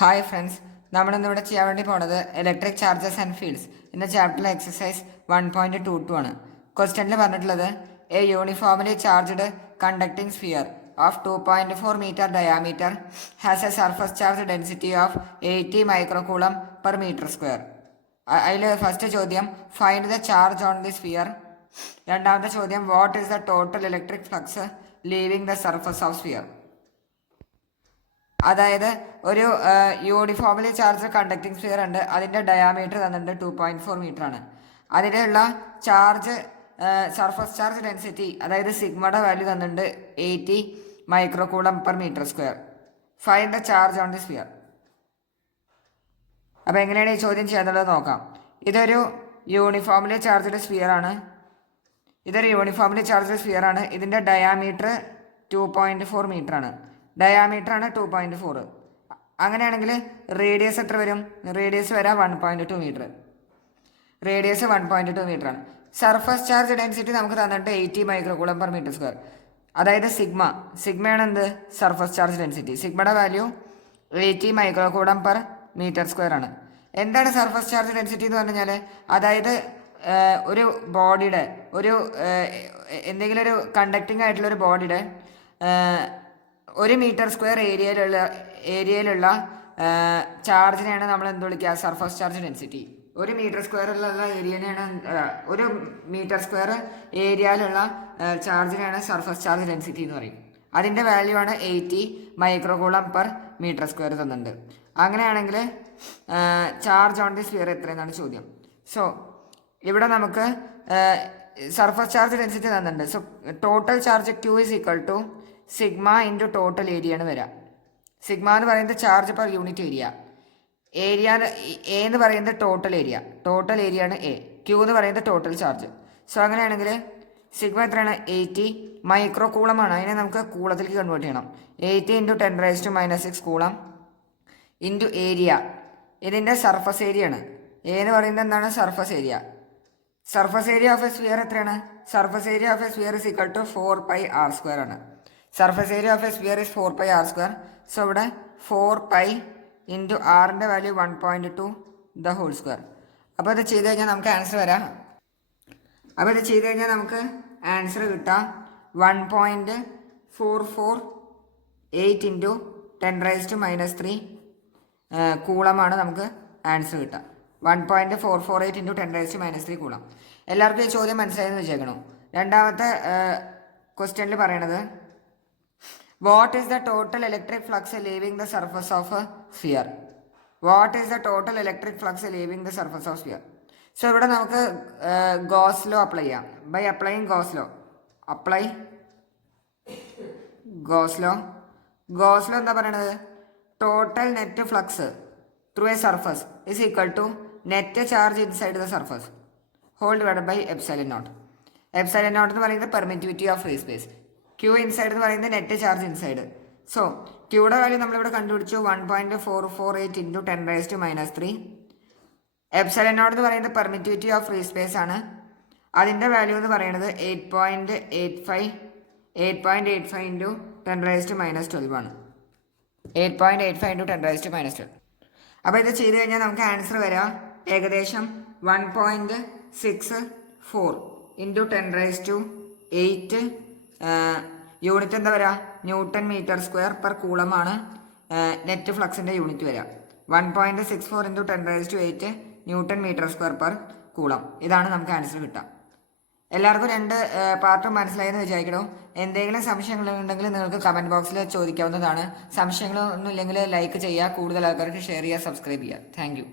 Hi friends, നമ്മളിന്നിവിടെ ചെയ്യാൻ വേണ്ടി പോണത് ഇലക്ട്രിക് ചാർജസ് ആൻഡ് ഫീൽഡ്സ് എന്ന ചാപ്റ്ററിലെ എക്സസൈസ് 1.22 ആണ്. ക്വസ്റ്റ്യനിൽ പറഞ്ഞിട്ടുള്ളത് a uniformly charged conducting sphere of 2.4 metre diameter has a surface charge density of 80 microcoulomb per metre square. അതിൽ first ചോദ്യം find the charge on the sphere. രണ്ടാമത്തെ ചോദ്യം what is the total electric flux leaving the surface of sphere. അതായത് ഒരു uniformly charge conducting sphere ഉണ്ട്, അതിൻ്റെ diameter തന്നിട്ടുണ്ട് 2.4 metre ആണ്. അതിലുള്ള ചാർജ് സർഫസ് ചാർജ് ഡെൻസിറ്റി അതായത് സിഗ്മയുടെ വാല്യൂ തന്നിട്ടുണ്ട് 80 microcoulomb per metre square. Find the charge on the sphere. അപ്പോൾ എങ്ങനെയാണ് ഈ ചോദ്യം ചെയ്യുന്നത് നോക്കാം. ഇതൊരു യൂണിഫോംലി ചാർജ്ഡ് സ്ഫിയർ ആണ്. ഇതിൻ്റെ ഡയാമീറ്റർ 2.4 മീറ്റർ ആണ്. ഡയാമീറ്റർ ആണ് 2.4. അങ്ങനെയാണെങ്കിൽ റേഡിയസ് എത്ര വരും? റേഡിയസ് വരാം 1.2 മീറ്റർ. റേഡിയസ് 1.2 മീറ്റർ ആണ്. സർഫസ് ചാർജ് ഡെൻസിറ്റി നമുക്ക് തന്നിട്ട് 80 മൈക്രോകൂളം പെർ മീറ്റർ സ്ക്വയർ. അതായത് സിഗ്മയാണ് എന്ത്? Surface charge density. സിഗ്മയുടെ value 80 microcoulomb per metre square ആണ്. എന്താണ് സർഫസ് ചാർജ് ഡെൻസിറ്റി എന്ന് പറഞ്ഞു കഴിഞ്ഞാൽ, അതായത് ഒരു ബോഡിയുടെ എന്തെങ്കിലും ഒരു കണ്ടക്ടിങ് ആയിട്ടുള്ള ഒരു ബോഡിയുടെ 1 മീറ്റർ സ്ക്വയർ ഏരിയയിലുള്ള ചാർജിനെയാണ് നമ്മൾ എന്ത് വിളിക്കുക? Surface charge density. 1 മീറ്റർ സ്ക്വയറിലുള്ള ഒരു മീറ്റർ സ്ക്വയർ ഏരിയയിലുള്ള ചാർജിനെയാണ് സർഫസ് ചാർജ് ഡെൻസിറ്റി എന്ന് പറയും. അതിൻ്റെ വാല്യൂ ആണ് 80 മൈക്രോകൂളം പെർ മീറ്റർ സ്ക്വയർ തന്നിട്ടുണ്ട്. അങ്ങനെയാണെങ്കിൽ ചാർജ് ഓൺ ദി സ്ഫിയർ എത്രയെന്നാണ് ചോദ്യം. സോ ഇവിടെ നമുക്ക് സർഫസ് ചാർജ് ഡെൻസിറ്റി തന്നിട്ടുണ്ട്. So total charge Q is equal to sigma into total area ആണ് വരിക. സിഗ്മ എന്ന് പറയുന്നത് charge per unit area A എന്ന് പറയുന്നത് ടോട്ടൽ ഏരിയ ആണ് എ. ക്യൂ എന്ന് പറയുന്നത് ടോട്ടൽ ചാർജ്. സോ അങ്ങനെയാണെങ്കിൽ സിഗ്മ എത്രയാണ്? 80 മൈക്രോ കൂളമാണ്. അതിനെ നമുക്ക് കൂളത്തിലേക്ക് കൺവേർട്ട് ചെയ്യണം. 80 ഇൻറ്റു 10⁻⁻⁶ കൂളം ഇൻറ്റു ഏരിയ. ഇതിൻ്റെ സർഫസ് ഏരിയ ആണ്. എ എന്ന് പറയുന്നത് എന്താണ്? Surface area. Surface area of a sphere എത്രയാണ്? Surface area of a sphere is equal to 4πr² ആണ്. Surface area of a sphere is 4πr². So ഇവിടെ 4π into ആറിൻ്റെ value 1.2 the whole square. അപ്പോൾ ഇത് ചെയ്ത് കഴിഞ്ഞാൽ നമുക്ക് ആൻസർ വരാം. കിട്ടാം 1.448 ഇൻറ്റു 10⁻³ കൂളമാണ് നമുക്ക് ആൻസർ കിട്ടുക. 1.448 ഇൻറ്റു 10⁻³ കൂളം. എല്ലാവർക്കും ഈ ചോദ്യം മനസ്സിലായെന്ന് വെച്ചേക്കണോ? രണ്ടാമത്തെ ക്വസ്റ്റ്യനിൽ പറയണത് what is the total electric flux leaving the surface of sphere. So ഇവിടെ നമുക്ക് ഗോസ് ലോ അപ്ലൈ ചെയ്യാം. ബൈ അപ്ലൈയിങ് ഗോസ് ലോ എന്താ പറയണത്? Total net flux through a surface is equal to net charge inside the surface whole divided by epsilon naught. Epsilon naught എന്ന് പറയുന്നത് permittivity of free space. Q inside എന്ന് പറയുന്നത് net charge inside. So ക്യൂയുടെ value നമ്മളിവിടെ കണ്ടുപിടിച്ചു 1.448 into 10⁻⁻³ epsilon naught എന്ന് പറയുന്നത് permittivity of free space ആണ്. അതിൻ്റെ വാല്യൂ എന്ന് പറയുന്നത് 8.85 ഇൻറ്റു 10⁻⁻12 ആണ്. 8.85 ഇൻറ്റു 10⁻⁻12. അപ്പോൾ ഇത് ചെയ്ത് കഴിഞ്ഞാൽ നമുക്ക് ആൻസർ വരാം ഏകദേശം 1.64 ഇൻറ്റു 10⁻8 യൂണിറ്റ് എന്താ വരിക? ന്യൂട്ടൺ മീറ്റർ സ്ക്വയർ പെർ കൂളമാണ് നെറ്റ് ഫ്ലക്സിൻ്റെ യൂണിറ്റ് വരിക. 1.64 into 10⁻8 newton metre square per coulomb. ഇതാണ് നമുക്ക് ആൻസർ കിട്ടുക. എല്ലാവർക്കും 2 പാർട്ടും മനസ്സിലായെന്ന് വിചാരിക്കണോ? എന്തെങ്കിലും സംശയങ്ങളുണ്ടെങ്കിൽ നിങ്ങൾക്ക് കമൻറ്റ് ബോക്സിൽ ചോദിക്കാവുന്നതാണ്. സംശയങ്ങളൊന്നും ഇല്ലെങ്കിൽ ലൈക്ക് ചെയ്യുക, കൂടുതൽ ആൾക്കാർക്ക് ഷെയർ ചെയ്യുക, സബ്സ്ക്രൈബ് ചെയ്യുക. Thank you.